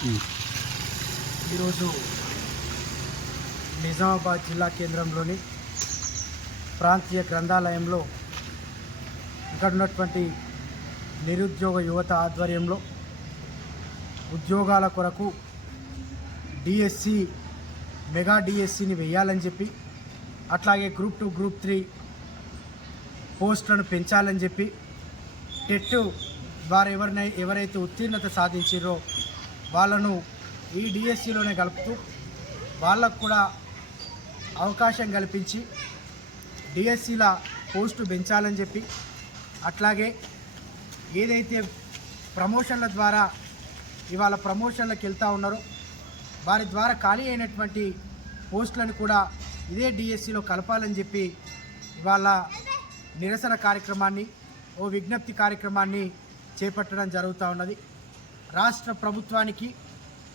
ఈరోజు నిజామాబాద్ జిల్లా కేంద్రంలోని ప్రాంతీయ గ్రంథాలయంలో ఇక్కడ ఉన్నటువంటి నిరుద్యోగ యువత ఆధ్వర్యంలో ఉద్యోగాల కొరకు డిఎస్సి మెగా డిఎస్సిని వేయాలని చెప్పి, అట్లాగే గ్రూప్ 2 గ్రూప్ 3 పోస్టులను పెంచాలని చెప్పి, టెట్ ద్వారా ఎవరైతే ఉత్తీర్ణత సాధించారో వాళ్ళను ఈ డిఎస్సిలోనే కలుపుతూ వాళ్ళకు కూడా అవకాశం కల్పించి డిఎస్సిల పోస్టు పెంచాలని చెప్పి, అట్లాగే ఏదైతే ప్రమోషన్ల ద్వారా ఇవాళ ప్రమోషన్లకు వెళ్తూ ఉన్నారో వారి ద్వారా ఖాళీ అయినటువంటి పోస్టులను కూడా ఇదే డిఎస్సిలో కలపాలని చెప్పి ఇవాళ నిరసన కార్యక్రమాన్ని, ఓ విజ్ఞప్తి కార్యక్రమాన్ని చేపట్టడం జరుగుతూ ఉన్నది. రాష్ట్ర ప్రభుత్వానికి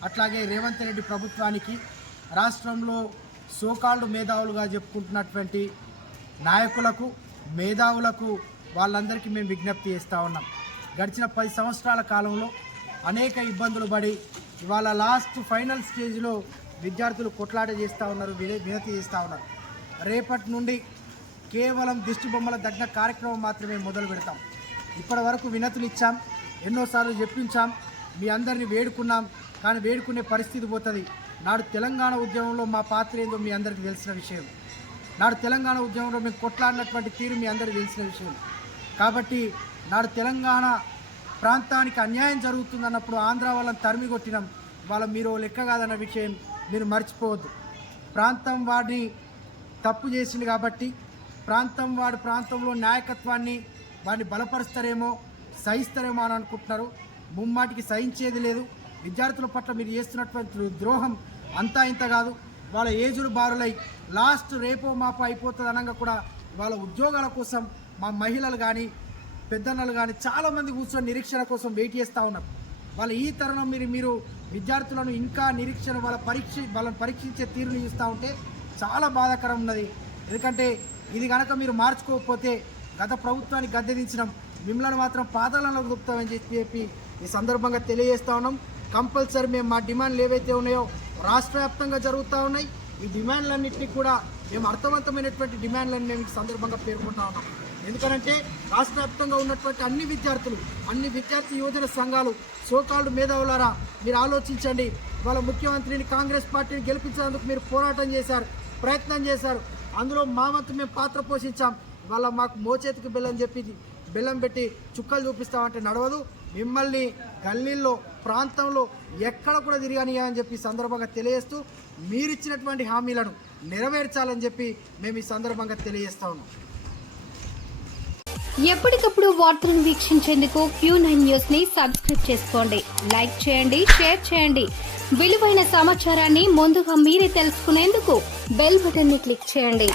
అట్లాగే రేవంత్ రెడ్డి ప్రభుత్వానికి, రాష్ట్రంలో సోకాల్డ్ మేధావులుగా చెప్పుకుంటున్నటువంటి నాయకులకు, మేధావులకు వాళ్ళందరికీ మేము విజ్ఞప్తి చేస్తూ ఉన్నాం. గడిచిన 10 సంవత్సరాల కాలంలో అనేక ఇబ్బందులు పడి ఇవాళ లాస్ట్ ఫైనల్ స్టేజ్లో విద్యార్థులు కొట్లాట చేస్తూ ఉన్నారు, వినతి చేస్తూ ఉన్నారు. రేపటి నుండి కేవలం దిష్టి బొమ్మల దగ్గర కార్యక్రమం మాత్రమే మొదలు పెడతాం. ఇప్పటి వరకు వినతులు ఇచ్చాం, ఎన్నోసార్లు చెప్పించాం, మీ అందరినీ వేడుకున్నాం, కానీ వేడుకునే పరిస్థితి పోతుంది. నాడు తెలంగాణ ఉద్యమంలో మా పాత్ర ఏందో మీ అందరికీ తెలిసిన విషయం. నాడు తెలంగాణ ఉద్యమంలో మేము కొట్లాడినటువంటి తీరు మీ అందరికీ తెలిసిన విషయం. కాబట్టి నాడు తెలంగాణ ప్రాంతానికి అన్యాయం జరుగుతుందన్నప్పుడు ఆంధ్ర వాళ్ళని తరిమి కొట్టినాం. వాళ్ళ మీరు లెక్క కాదన్న విషయం మీరు మర్చిపోవద్దు. ప్రాంతం వాడిని తప్పు చేసింది కాబట్టి ప్రాంతంలో నాయకత్వాన్ని వాడిని బలపరుస్తారేమో, సహిస్తారేమో అని అనుకుంటున్నారు. ముమ్మాటికి సహించేది లేదు. విద్యార్థుల పట్ల మీరు చేస్తున్నటువంటి ద్రోహం అంతా ఇంత కాదు. వాళ్ళ ఏజులు బారులై లాస్ట్ రేపో మాపో అయిపోతుంది అనగా కూడా వాళ్ళ ఉద్యోగాల కోసం మా మహిళలు కానీ పెద్దన్నలు కానీ చాలామంది కూర్చొని నిరీక్షణ కోసం వెయిట్ చేస్తూ ఉన్నారు. వాళ్ళ ఈ తరుణం మీరు విద్యార్థులను ఇంకా నిరీక్షణ వాళ్ళని పరీక్షించే తీరుని చూస్తూ ఉంటే చాలా బాధాకరం ఉన్నది. ఎందుకంటే ఇది కనుక మీరు మార్చుకోకపోతే గత ప్రభుత్వానికి గద్దెదించడం, మిమ్మల్ని మాత్రం పాదాలలో దొరుకుతామని చెప్పి ఈ సందర్భంగా తెలియజేస్తూ ఉన్నాం. కంపల్సరీ మేము మా డిమాండ్లు ఏవైతే ఉన్నాయో రాష్ట్ర వ్యాప్తంగా జరుగుతూ ఉన్నాయి. ఈ డిమాండ్లన్నింటినీ కూడా మేము అర్థవంతమైనటువంటి డిమాండ్లను మేము ఈ సందర్భంగా పేర్కొంటా ఉన్నాం. ఎందుకంటే రాష్ట్ర వ్యాప్తంగా ఉన్నటువంటి అన్ని విద్యార్థి యువజన సంఘాలు, సోకాల్డ్ మేధావులారా మీరు ఆలోచించండి. వాళ్ళ ముఖ్యమంత్రిని, కాంగ్రెస్ పార్టీని గెలిపించేందుకు మీరు పోరాటం చేశారు, ప్రయత్నం చేశారు. అందులో మా వంతు మేము పాత్ర పోషించాం. వాళ్ళ మాకు మోచేతికి బెల్లం పెట్టి చుక్కలు చూపిస్తామంటే నడవదు. మిమ్మల్ని గల్లీల్లో, ప్రాంతంలో ఎక్కడ కూడా తిరగనియని చెప్పి సందర్భంగా తెలియజేస్తూ మీరిచ్చినటువంటి హామీలను నెరవేర్చాలని చెప్పి మేము ఈ సందర్భంగా తెలియజేస్తా ఉన్నాం. ఎప్పటికప్పుడు వార్తలను వీక్షించేందుకు Q9 న్యూస్ ని సబ్స్క్రైబ్ చేసుకోండి, లైక్ చేయండి, షేర్ చేయండి. విలువైన సమాచారాన్ని ముందుగా మీరే తెలుసుకునేందుకు బెల్ బటన్ ని క్లిక్ చేయండి.